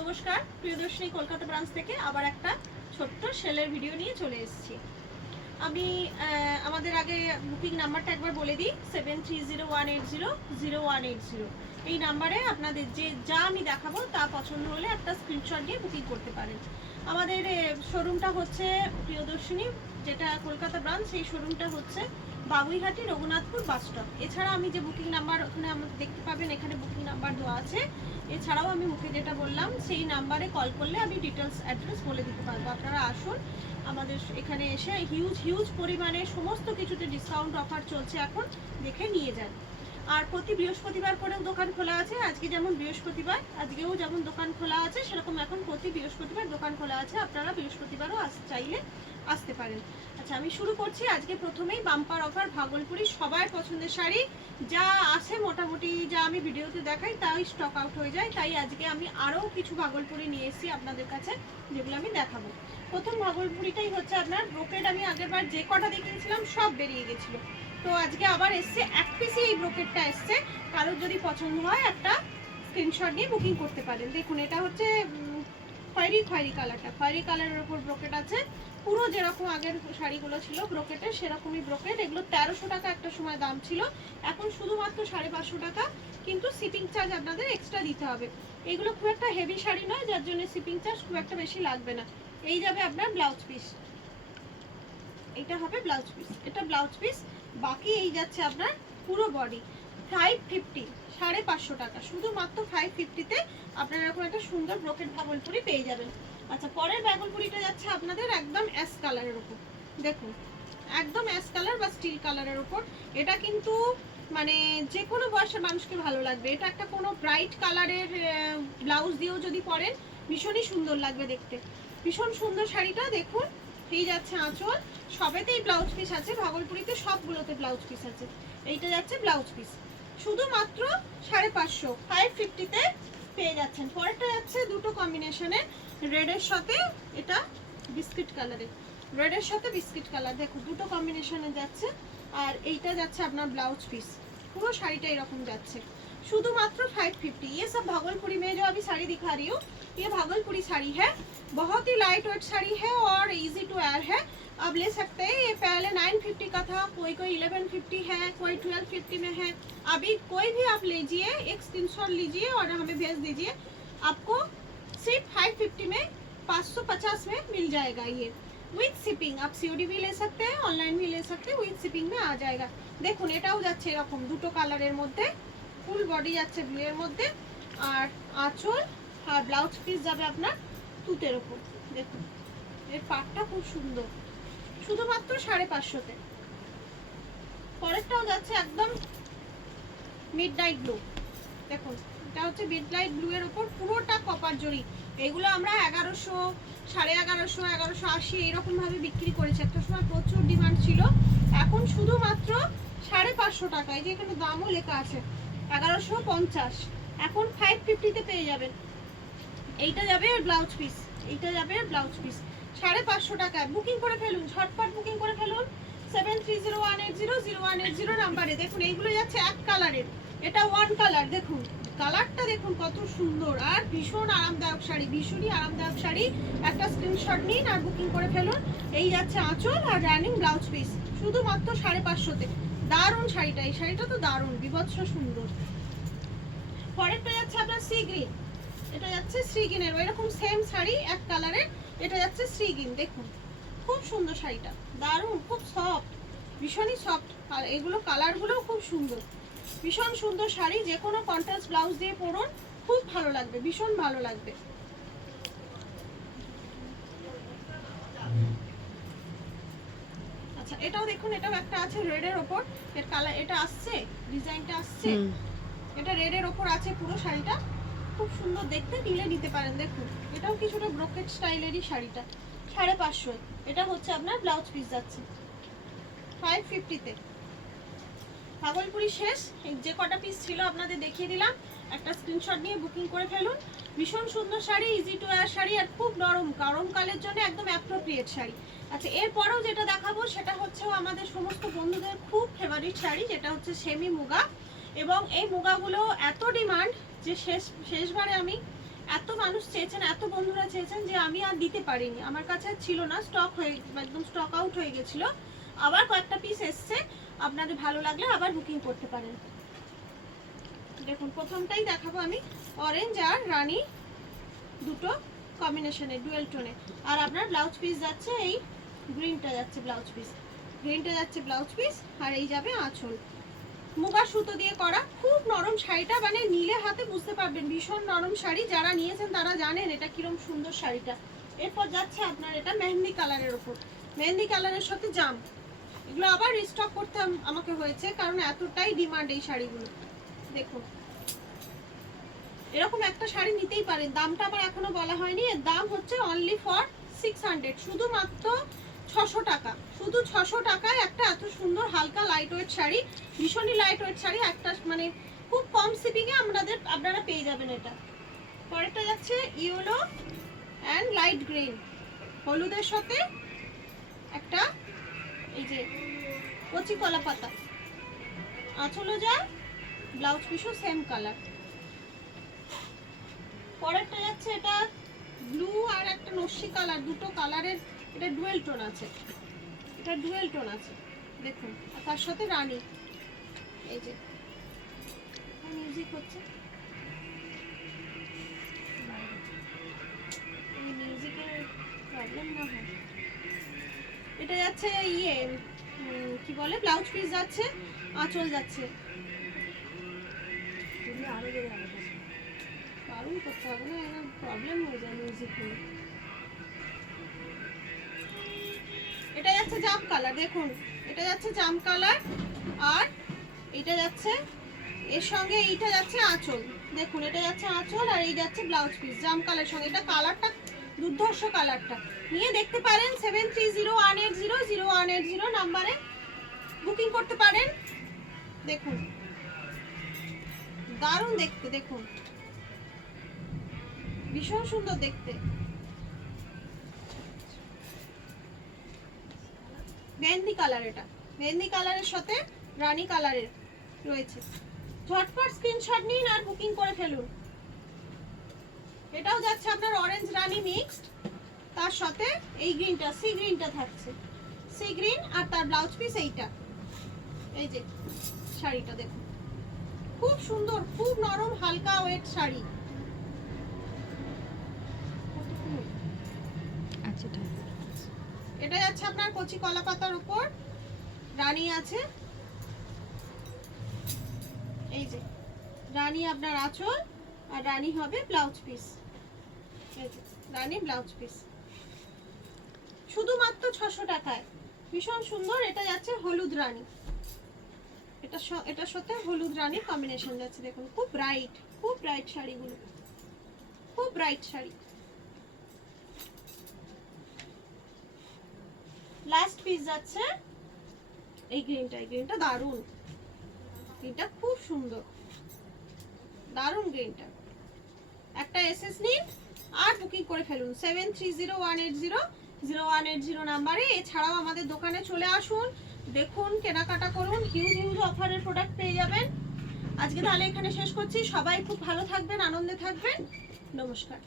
নমস্কার প্রিয়দর্শিনী কলকাতা ব্রাঞ্চ থেকে আবার একটা ছোট্ট সেলের ভিডিও নিয়ে চলে এসেছি। আমি আমাদের আগে বুকিং নাম্বারটা একবার বলে দিই, 7301800180। এই নাম্বারে আপনাদের যা আমি দেখাবো তা পছন্দ হলে একটা স্ক্রিনশট দিয়ে বুকিং করতে পারেন। আমাদের শোরুমটা হচ্ছে প্রিয়দর্শিনী, যেটা কলকাতা ব্রাঞ্চ, সেই শোরুমটা হচ্ছে বাবুইহাটি রঘুনাথপুর বাস স্টপ। এছাড়া আমি যে বুকিং নাম্বার ওখানে আমাদের দেখতে পাবেন, এখানে বুকিং নাম্বার দেওয়া আছে। এছাড়াও আমি মুখে যেটা বললাম সেই নাম্বারে কল করলে আমি ডিটেলস অ্যাড্রেস বলে দিতে পারবো। আপনারা আসুন আমাদের এখানে এসে, হিউজ পরিমাণে সমস্ত কিছুতে ডিসকাউন্ট অফার চলছে, এখন দেখে নিয়ে যান। আর প্রতি বৃহস্পতিবার করেও দোকান খোলা আছে। আজকে যেমন বৃহস্পতিবার, আজকেও যেমন দোকান খোলা আছে, সেরকম এখন প্রতি বৃহস্পতিবার দোকান খোলা আছে। আপনারা বৃহস্পতিবারও চাইলে আসতে পারেন। আচ্ছা, আমি শুরু করছি। আজকে প্রথমেই বাম্পার অফার ভাগলপুরি সবার পছন্দের শাড়ি। যা আছে মোটামুটি যা আমি ভিডিওতে দেখাই তাই স্টক আউট হয়ে যায়, তাই আজকে আমি আরও কিছু ভাগলপুরি নিয়ে এসেছি আপনাদের কাছে, যেগুলো আমি দেখাবো। প্রথম ভাগলপুরিটাই হচ্ছে আপনার ব্রোকেড। আমি আগেরবার যে কটা দেখিয়েছিলাম সব বেরিয়ে গেছিলো, তো আজকে আবার এসছে এক পিসে এই ব্রোকেডটা এসছে। কারোর যদি পছন্দ হয় একটা স্ক্রিনশট নিয়ে বুকিং করতে পারেন। দেখুন, এটা হচ্ছে খয়েরি কালারটা, খয়েরি কালারের উপর ব্রোকেড আছে। পুরো যেরকম আগের শাড়িগুলো ছিল ব্রোকেটের, সেরকমই ব্রোকেড। এগুলো 1300 টাকা একটা সময় দাম ছিল, এখন শুধুমাত্র 550 টাকা, কিন্তু শিপিং চার্জ আপনাদের এক্সট্রা দিতে হবে। এগুলো খুব একটা হেভি শাড়ি নয়, যার জন্য শিপিং চার্জ খুব একটা বেশি লাগবে না। এই যাবে আপনার ব্লাউজ পিস, এটা হবে ব্লাউজ পিস, এটা ব্লাউজ পিস। বাকি এই যাচ্ছে আপনার পুরো বডি। 550, 550 টাকা, শুধুমাত্র 550-তে আপনারা এরকম একটা সুন্দর ব্রোকেড ভাগলপুরি পেয়ে যাবেন। আচ্ছা, পরের ভাগলপুরিটা যাচ্ছে আপনাদের একদম অ্যাশ কালারের উপর। দেখুন, একদম অ্যাশ কালার বা স্টিল কালারের উপর। এটা কিন্তু মানে যে কোনো বয়সের মানুষকে ভালো লাগবে। এটা একটা কোনো ব্রাইট কালারের ব্লাউজ দিয়েও যদি পরেন ভীষণই সুন্দর লাগবে দেখতে। ভীষণ সুন্দর শাড়িটা। দেখুন, এই যাচ্ছে আঁচল, সবেতেই ব্লাউজ পিস আছে, ভাগলপুরিতে সবগুলোতে ব্লাউজ পিস আছে। এইটা যাচ্ছে ব্লাউজ পিস, শুধুমাত্র 550, 550-তে পেয়ে যাচ্ছেন। পরেরটা যাচ্ছে দুটো কম্বিনেশনের, রেডের সাথে এটা বিস্কিট কালারের, রেডের সাথে বিস্কিট কালার। দেখুন, দুটো কম্বিনেশনে যাচ্ছে। আর এইটা যাচ্ছে আপনার ব্লাউজ পিস। পুরো শাড়িটা এরকম যাচ্ছে, শুধুমাत्र 550। ये सब भागलपुरी में जो अभी साड़ी दिखा रही हूँ, ये भागलपुरी साड़ी है। बहुत ही लाइट वेट साड़ी है और इजी टू वेयर है, आप ले सकते हैं। ये पहले 950 का था, कोई 1150 है, कोई 1250 में है। अभी कोई भी आप लीजिए, एक स्क्रीनशॉट लीजिए और हमें भेज दीजिए, आपको सिर्फ 550 में 550 में मिल जाएगा। ये উইথ শিপিং, आप सीओडी भी ले सकते हैं, ऑनलाइन भी ले सकते हैं, উইথ শিপিং में आ जाएगा। দেখুন, এটাও যাচ্ছে এরকম দুটো কালারের মধ্যে, ফুল বডি যাচ্ছে ব্লু এর মধ্যে, আর আঁচল আর ব্লাউজ পিস যাবে আপনার তুতের উপর। দেখুন, এর পাটটা খুব সুন্দর, শুধুমাত্র 550-তে। পরেরটাও যাচ্ছে একদম মিড নাইট ব্লু। দেখুন, এটা হচ্ছে মিড নাইট ব্লু এর উপর, পুরোটা কপার জড়ি। এগুলো আমরা 1100, 1150, 1180 এইরকম ভাবে বিক্রি করেছি। একটা সময় প্রচুর ডিমান্ড ছিল, এখন শুধুমাত্র 550 টাকা। এই যে এখানে দামও লেখা আছে 1150, এখন 550-তে পেয়ে যাবেন। এইটা যাবে ব্লাউজ পিস, এইটা যাবে ব্লাউজ পিস 550 টাকায়। বুকিং করে ফেলুন, ঝটপট বুকিং করে ফেলুন 7301800180 নাম্বারে। দেখুন, এইগুলো যাচ্ছে এক কালারের, এটা ওয়ান কালার। দেখুন কালারটা, দেখুন কত সুন্দর আর ভীষণ আরামদায়ক শাড়ি, ভীষণই আরামদায়ক শাড়ি। একটা স্ক্রিনশট নিন আর বুকিং করে ফেলুন। এই যাচ্ছে আঁচল আর রানিং ব্লাউজ পিস, শুধুমাত্র 550-তে। দারুণ শাড়িটা, এই শাড়িটা তো দারুণ, বিভৎস সুন্দর। পরেরটা যাচ্ছে আপনার সি গ্রিন, এটা যাচ্ছে সি গ্রিনের এরকম সেম শাড়ি এক কালারের, এটা যাচ্ছে সি গ্রিন। দেখুন, খুব সুন্দর শাড়িটা, দারুণ, খুব সফট, ভীষণই সফট। আর এগুলো কালারগুলোও খুব সুন্দর, ভীষণ সুন্দর শাড়ি। যে কোনো কন্ট্রাস্ট ব্লাউজ দিয়ে পরুন, খুব ভালো লাগবে, ভীষণ ভালো লাগবে। আচ্ছা, এটাও দেখুন, এটাও একটা আছে রেডের ওপর, এর কালার এটা আসছে, ডিজাইনটা আসছে, এটা রেডের ওপর আছে পুরো শাড়িটা, খুব সুন্দর দেখতে, নিলে নিতে পারেন। দেখুন, এটাও কিছুটা ব্রোকেট স্টাইলেরই শাড়িটা, 550। এটা হচ্ছে আপনার ব্লাউজ পিস যাচ্ছে 550-তে। ভাগলপুরি শেষ, যে কটা পিস ছিল আপনাদের দেখিয়ে দিলাম, একটা স্ক্রিনশট নিয়ে বুকিং করে ফেলুন। ভীষণ সুন্দর sari, easy to wear sari, আর খুব নরম, গরমকালের জন্য একদম অ্যাপ্রোপ্রিয়েট শাড়ি। আচ্ছা, এরপরেও যেটা দেখাবো সেটা হচ্ছে আমাদের সমস্ত বন্ধুদের খুব ফেভারিট শাড়ি, যেটা হচ্ছে সেমি মুগা। এবং এই মুগাগুলো এত ডিমান্ড যে শেষবারে আমি এত মানুষ চেয়েছেন, এত বন্ধুরা চেয়েছেন যে আমি আর দিতে পারিনি, আমার কাছে আর ছিল না, স্টক হয়ে একদম স্টক আউট হয়ে গেছিলো। আবার কয়েকটা পিস এসছে, আপনাদের ভালো লাগলে আবার বুকিং করতে পারেন। দেখুন প্রথমটাই দেখাবো আমি, অরেঞ্জ আর রানী দুটো কম্বিনেশনে ডুয়েল টোনে। আর আপনার ব্লাউজ পিস যাচ্ছে এই গ্রিনটা যাচ্ছে ব্লাউজ পিস, গ্রিনটা যাচ্ছে ব্লাউজ পিস, আর এই যাবে আঁচল। মুগার সুতো দিয়ে করা, খুব নরম শাড়িটা, মানে নিলে হাতে বুঝতে পারবেন ভীষণ নরম শাড়ি। যারা নিয়েছেন তারা জানেন এটা কিরম সুন্দর শাড়িটা। এরপর যাচ্ছে আপনার এটা মেহেন্দি কালারের ওপর, মেহেন্দি কালারের সাথে জাম। এগুলো আবার রিস্টক করতে আমাকে হয়েছে, কারণ এতটাই ডিমান্ড এই শাড়িগুলো। দেখুন এরকম একটা শাড়ি নিতেই পারেন, দামটা আমার এখনো বলা হয়নি। এর দাম হচ্ছে অনলি ফর 600, শুধুমাত্র 600 টাকা। শুধু 600 টাকায় একটা এত সুন্দর হালকা লাইট ওয়েট শাড়ি, ভীষণই লাইট ওয়েট শাড়ি, একটা মানে খুব কম শিপিংয়ে আপনারা পেয়ে যাবেন এটা। পরেরটা যাচ্ছে ইয়েলো অ্যান্ড লাইট গ্রিন, হলুদের সাথে একটা এই যে কচি কলা পাতা, আঁচলও যা, ব্লাউজ পিসও সেম কালার। পরেরটা যাচ্ছে এটা ব্লু আর একটা নস্যি কালার, দুটো কালারের এটা ডুয়েল টোন আছে, এটা ডুয়েল টোন আছে দেখুন। আর তার সাথে রানী, এই যে মিউজিক হচ্ছে, এই মিউজিকের প্রবলেম না হয়। এটা যাচ্ছে ইয়ে কি বলে, ব্লাউজ পিস যাচ্ছে, আঁচল যাচ্ছে। দারুণ করতে হবে না, এরকম প্রবলেম হয়ে যায় মিউজিক হলে। এটা যাচ্ছে জাম কালার, দেখুন এটা যাচ্ছে জাম কালার, আর এটা যাচ্ছে এর সঙ্গে এইটা যাচ্ছে আঁচল। দেখুন এটা যাচ্ছে আঁচল আর এই যাচ্ছে ব্লাউজ পিস জাম কালারের সঙ্গে। এটা কালারটা দুর্ধর্ষ, কালারটা নিয়ে দেখতে পারেন। 7301800180 নাম্বারে বুকিং করতে পারেন। দেখুন দারুণ দেখতে, দেখুন ভীষণ সুন্দর দেখতে। মেহেন্দি কালার, এটা মেহেন্দি কালারের সাথে রানী কালারের রয়েছে। ঝটপট স্ক্রিনশট নিন আর বুকিং করে ফেলুন। এটাও যাচ্ছে আপনার অরেঞ্জ রানী মিক্সড, তার সাথে এই গ্রিনটা, সি গ্রিনটা থাকছে, সি গ্রিন, আর তার ব্লাউজ পিস এইটা। এই যে শাড়িটা দেখুন খুব সুন্দর, খুব নরম হালকা ওয়েট শাড়ি। আচ্ছা এটা যাচ্ছে আপনার কচি কলা পাতার উপর, রানী আছে, এই যে রানী আপনার আঁচল, আর রানী হবে ব্লাউজ পিস, এই যে রানী ব্লাউজ পিস, শুধুমাত্র 600 টাকায়, ভীষণ সুন্দর। এটা যাচ্ছে হলুদ রানী, এটার সাথে হলুদ রানী কম্বিনেশন যাচ্ছে। দেখুন খুব ব্রাইট শাড়িগুলো, খুব ব্রাইট শাড়ি। লাস্ট পিস যাচ্ছে এই গ্রিনটা, এই গ্রিনটা দারুণ, গ্রিনটা খুব সুন্দর, দারুণ গ্রিনটা। একটা এসএস নিন আর বুকিং করে ফেলুন 7301800180 নাম্বারে। এছাড়াও আমাদের দোকানে চলে আসুন, দেখুন, কেনাকাটা করুন, হিউজ অফারের প্রোডাক্ট পেয়ে যাবেন। আজকে তাহলে এখানে শেষ করছি। সবাই খুব ভালো থাকবেন, আনন্দে থাকবেন, নমস্কার।